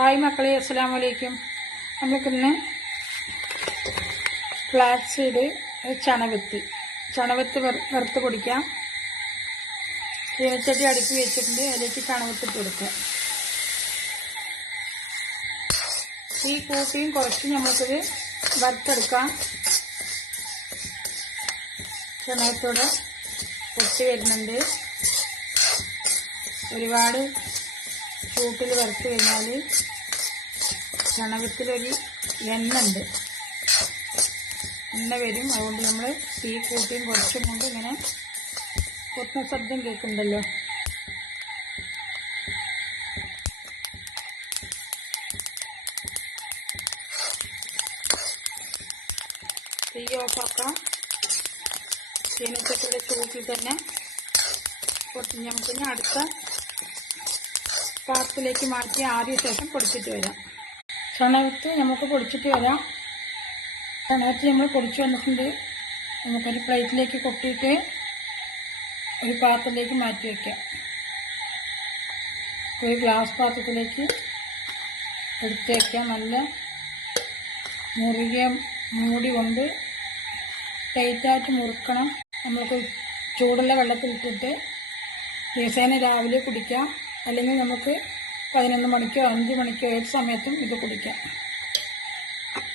Hi മക്കളെ, അസ്സലാമു അലൈക്കും. നമുക്കിന്ന് ഫ്ലാക്സ് സീഡ് ചണവത്ത് വറുത്ത് പൊടിക്കാം. ചീനച്ചട്ടി അടുക്കി വെച്ചിട്ടുണ്ട്, അതിലേക്ക് ചണവത്തിട്ട് കൊടുക്കാം. ഈ കൂട്ടിയും കുറച്ച് നമുക്കിത് വറുത്തെടുക്കാം. ചണവത്തോടെ പൊട്ടി വരുന്നുണ്ട്. ഒരുപാട് ചൂട്ടിൽ വറുത്ത് കഴിഞ്ഞാൽ ചണകത്തിലൊരു എണ്ണ വരും. അതുകൊണ്ട് നമ്മൾ തീ കൂട്ടിയും കുറച്ചും കൊണ്ട് ഇങ്ങനെ കൊത്തുന്ന ശബ്ദം കേൾക്കുന്നുണ്ടല്ലോ. തീ ഓഫാക്കാം. ചീനച്ചട്ടിയുടെ ചൂട്ടിൽ തന്നെ പൊട്ടി നമുക്കിനി അടുത്ത പാത്രത്തിലേക്ക് മാറ്റി ആറിയ ശേഷം പൊടിച്ചിട്ട് വരാം. ചണകത്ത് നമുക്ക് പൊടിച്ചിട്ട് വരാം. ചണകത്ത് നമ്മൾ പൊടിച്ച് വന്നിട്ടുണ്ട്. നമുക്കൊരു പ്ലേറ്റിലേക്ക് കൊട്ടിയിട്ട് ഒരു പാത്രത്തിലേക്ക് മാറ്റി വയ്ക്കാം. ഒരു ഗ്ലാസ് പാത്രത്തിലേക്ക് എടുത്ത് വയ്ക്കാം. നല്ല മുറുകിയ മൂടി കൊണ്ട് ടൈറ്റായിട്ട് മുറുക്കണം. നമുക്ക് ചൂടുള്ള വെള്ളത്തിലിട്ടിട്ട് ദിവസേന രാവിലെ കുടിക്കാം. അല്ലെങ്കിൽ നമുക്ക് 11 മണിക്കോ 5 മണിക്കോ ഏത് സമയത്തും ഇത് കുടിക്കാം.